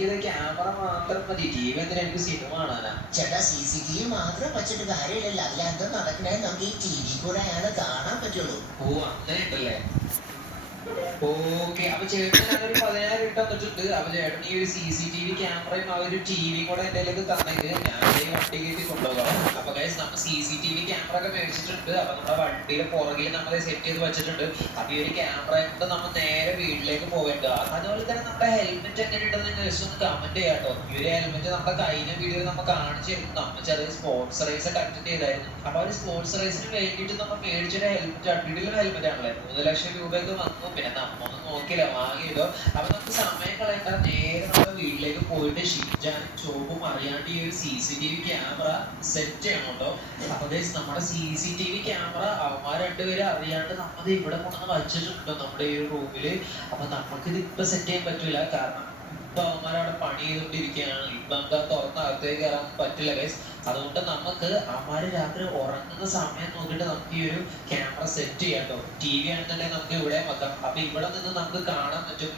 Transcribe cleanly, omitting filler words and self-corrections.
എനിക്കിത് ക്യാമറ മാത്രം മതി. ടിവി എന്തിനാ? എനിക്ക് സിനിമ കാണാനാ. ചേട്ടാ CCTV മാത്രം വെച്ചിട്ട് കാര്യമില്ലല്ലോ. അതിലെന്താ നടക്കണേ നമുക്ക് ഈ TV കൂടെ അയാളെ കാണാൻ പറ്റുള്ളൂ. ഓ അങ്ങനെയുണ്ടല്ലേ. ഓക്കെ, അപ്പൊ ചേട്ടൻ ഞാനൊരു 10,000 ഇട്ട് തന്നിട്ടുണ്ട്. അപ്പൊ ചേട്ടൻ ഈ ഒരു CCTV ക്യാമറയും ആ ഒരു ടിവിയും കൂടെ എന്റെ കയ്യിലേക്ക് തന്നേക്ക്. ഞാൻ ഈ വണ്ടി കയറ്റി കൊണ്ടുപോകാം. അപ്പൊ ഗൈസ് നമ്മൾ CCTV ക്യാമറ ഒക്കെ മേടിച്ചിട്ടുണ്ട്. അപ്പൊ നമ്മുടെ വണ്ടിയുടെ പുറകിൽ നമ്മൾ സെറ്റ് ചെയ്ത് വെച്ചിട്ടുണ്ട്. അപ്പൊ ഈ ഒരു ക്യാമറ കൊണ്ട് നമ്മൾ നേരെ വീട്ടിലേക്ക് പോകേണ്ട. അതുപോലെ തന്നെ നമ്മുടെ ഹെൽമെറ്റ് എങ്ങനെയുണ്ടെന്ന് ജസ്റ്റ് ഒന്ന് കമന്റ് ചെയ്യാം കേട്ടോ. ഈ ഒരു ഹെൽമെറ്റ് നമ്മുടെ കഴിഞ്ഞ വീഡിയോയിൽ നമ്മൾ കാണിച്ചിരുന്നു. നമ്മൾ ചെറിയ സ്പോർട്സ് റേസ് ഒക്കെ അറ്റൻഡ് ചെയ്തായിരുന്നു. അപ്പൊ ആ ഒരു സ്പോർട്സ് റേസിന് വേണ്ടിയിട്ട് നമ്മൾ മേടിച്ചൊരു ഹെൽമെറ്റ്, അടിപൊളി ഹെൽമെറ്റ് ആണല്ലേ. 3 ലക്ഷം രൂപയൊക്കെ വന്നു. പിന്നെ നമ്മൊന്നും നോക്കില്ല, വാങ്ങിയതോ. അപ്പൊ നമുക്ക് സമയം കളയണ്ട, നേരെ നമ്മുടെ വീട്ടിലേക്ക് പോയിട്ട് ഷിജാനും ചോപ്പും അറിയാണ്ട് ഈ ഒരു CCTV ക്യാമറ സെറ്റ് ചെയ്യണം കേട്ടോ. അപ്പൊ നമ്മുടെ CCTV ക്യാമറ അവന്മാർ രണ്ടുപേരും അറിയാണ്ട് നമ്മൾ ഇവിടെ കൊണ്ടുവന്ന് വച്ചിട്ടുണ്ടോ നമ്മുടെ ഈ ഒരു റൂമില്. അപ്പൊ നമുക്കിത് ഇപ്പൊ സെറ്റ് ചെയ്യാൻ പറ്റൂല, കാരണം ഇപ്പൊ അവന്മാരവിടെ പണി ചെയ്തുകൊണ്ടിരിക്കുകയാണ്. ഇപ്പൊ നമുക്ക് അത് തുറന്ന് അകത്തേക്ക് കയറാൻ പറ്റില്ല ഗൈസ്. അതുകൊണ്ട് നമുക്ക് അവന്മാര് രാത്രി ഉറങ്ങുന്ന സമയം നോക്കിയിട്ട് നമുക്ക് ഈ ഒരു ക്യാമറ സെറ്റ് ചെയ്യാം കേട്ടോ. TV ആണെന്നുണ്ടെങ്കിൽ നമുക്ക് ഇവിടെ വെക്കാം. അപ്പൊ ഇവിടെ നിന്ന് നമുക്ക് കാണാൻ പറ്റും